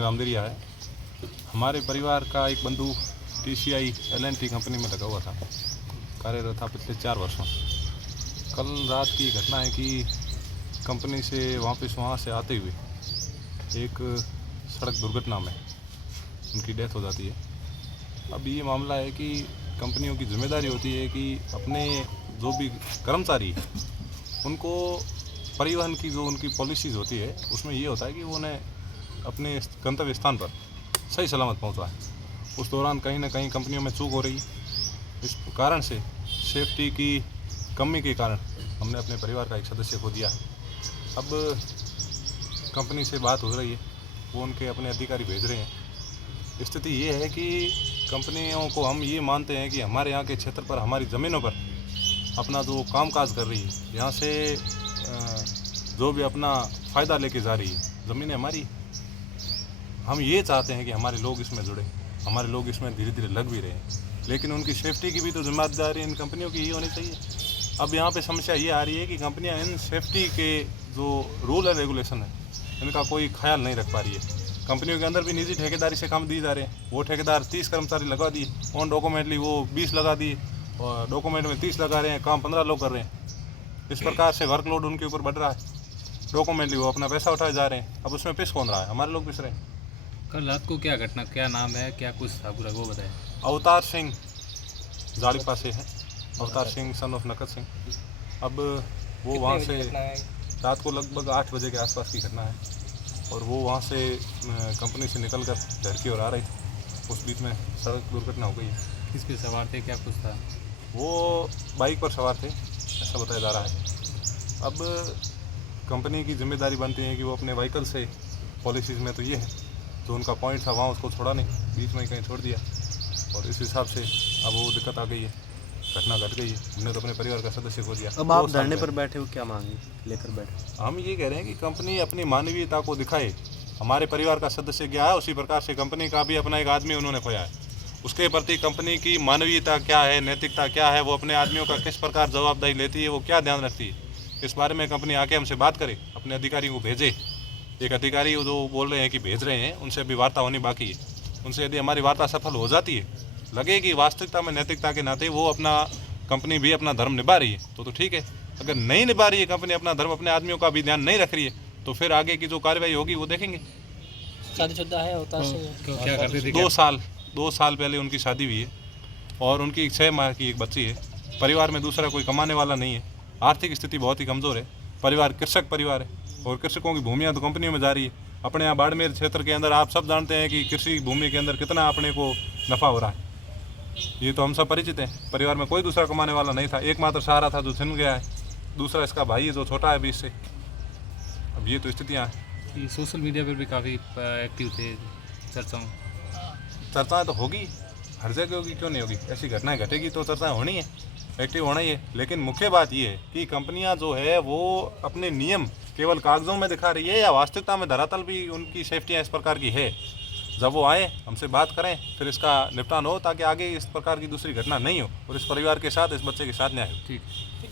सिंह रामदरिया है। हमारे परिवार का एक बंधु TCI LNT कंपनी में लगा हुआ था, कार्यरत था पिछले 4 वर्षों। कल रात की घटना है कि कंपनी से वापस वहाँ से आते हुए एक सड़क दुर्घटना में उनकी डेथ हो जाती है। अब ये मामला है कि कंपनियों की जिम्मेदारी होती है कि अपने जो भी कर्मचारी हैं उनको परिवहन की जो उनकी पॉलिसीज़ होती है उसमें ये होता है कि वो उन्हें अपने गंतव्य स्थान पर सही सलामत पहुंचाएं। उस दौरान कहीं ना कहीं कंपनियों में चूक हो रही, इस कारण से सेफ्टी की कमी के कारण हमने अपने परिवार का एक सदस्य खो दिया। अब कंपनी से बात हो रही है, वो उनके अपने अधिकारी भेज रहे हैं। स्थिति ये है कि कंपनियों को हम ये मानते हैं कि हमारे यहाँ के क्षेत्र पर, हमारी ज़मीनों पर अपना जो कामकाज कर रही है, यहाँ से जो भी अपना फ़ायदा लेके जा रही है, ज़मीनें हमारी। हम ये चाहते हैं कि हमारे लोग इसमें जुड़े, हमारे लोग इसमें धीरे धीरे लग भी रहे हैं, लेकिन उनकी सेफ्टी की भी तो जिम्मेदारी इन कंपनियों की ही होनी चाहिए। अब यहाँ पे समस्या ये आ रही है कि कंपनियाँ इन सेफ्टी के जो रूल एंड रेगुलेशन है इनका कोई ख्याल नहीं रख पा रही है। कंपनियों के अंदर भी निजी ठेकेदारी से काम दिए जा रहे हैं। वो ठेकेदार 30 कर्मचारी लगा दिए, ऑन डॉक्यूमेंटली वो 20 लगा दिए और डॉक्यूमेंट में 30 लगा रहे हैं, काम 15 लोग कर रहे हैं। इस प्रकार से वर्कलोड उनके ऊपर बढ़ रहा है। डॉक्यूमेंटली वो अपना पैसा उठाए जा रहे हैं। अब उसमें पिस कौन रहा है? हमारे लोग पिस रहे हैं। कल रात को क्या घटना, क्या नाम है, क्या कुछ था पूरा वो बताएं। अवतार सिंह जाड़ीपा से है, अवतार सिंह सन ऑफ नकद सिंह। अब वो वहाँ से रात को लगभग 8 बजे के आसपास की घटना है और वो वहाँ से कंपनी से निकलकर घर की ओर आ रहे थे। उस बीच में सड़क दुर्घटना हो गई है। किस पे सवार थे, क्या कुछ था? वो बाइक पर सवार थे, ऐसा बताया जा रहा है। अब कंपनी की जिम्मेदारी बनती है कि वो अपने व्हीकल से, पॉलिसीज़ में तो ये है, जो उनका पॉइंट था वहाँ उसको छोड़ा नहीं, बीच में ही कहीं छोड़ दिया और इस हिसाब से अब वो दिक्कत आ गई है, घटना घट गई है। हमने तो अपने परिवार का सदस्य खो दिया। अब आप धरने पर बैठे हो, क्या मांग लेकर बैठे? हम ये कह रहे हैं कि कंपनी अपनी मानवीयता को दिखाए। हमारे परिवार का सदस्य गया है, उसी प्रकार से कंपनी का भी अपना एक आदमी उन्होंने खोया है। उसके प्रति कंपनी की मानवीयता क्या है, नैतिकता क्या है, वो अपने आदमियों का किस प्रकार जवाबदेही लेती है, वो क्या ध्यान रखती है, इस बारे में कंपनी आके हमसे बात करे, अपने अधिकारियों को भेजे। एक अधिकारी जो बोल रहे हैं कि भेज रहे हैं, उनसे अभी वार्ता होनी बाकी है। उनसे यदि हमारी वार्ता सफल हो जाती है, लगे कि वास्तविकता में नैतिकता के नाते वो अपना कंपनी भी अपना धर्म निभा रही है तो ठीक है। अगर नहीं निभा रही है कंपनी अपना धर्म, अपने आदमियों का भी ध्यान नहीं रख रही है, तो फिर आगे की जो कार्रवाई होगी वो देखेंगे। शादीशुदा है अवतार सिंह? क्या करते थे? 2 साल पहले उनकी शादी हुई है और उनकी 6 माह की एक बच्ची है। परिवार में दूसरा कोई कमाने वाला नहीं है। आर्थिक स्थिति बहुत ही कमज़ोर है। परिवार कृषक परिवार है और कृषकों की भूमियाँ तो कंपनियों में जा रही है। अपने यहाँ बाड़मेर क्षेत्र के अंदर आप सब जानते हैं कि कृषि भूमि के अंदर कितना अपने को नफ़ा हो रहा है, ये तो हम सब परिचित हैं। परिवार में कोई दूसरा कमाने वाला नहीं था, एकमात्र सहारा था जो छिन गया है। दूसरा इसका भाई है जो छोटा है 20 से। अब ये तो स्थितियाँ हैं। ये सोशल मीडिया पर भी काफ़ी एक्टिव थे, चर्चाएँ तो होगी, हर जगह होगी, क्यों नहीं होगी। ऐसी घटनाएं घटेगी तो चर्चाएँ होनी है, एक्टिव होना ही है। लेकिन मुख्य बात ये है कि कंपनियां जो है वो अपने नियम केवल कागजों में दिखा रही है या वास्तविकता में धरातल भी उनकी सेफ्टियां इस प्रकार की है। जब वो आए, हमसे बात करें, फिर इसका निपटान हो, ताकि आगे इस प्रकार की दूसरी घटना नहीं हो और इस परिवार के साथ, इस बच्चे के साथ न्याय हो। ठीक है।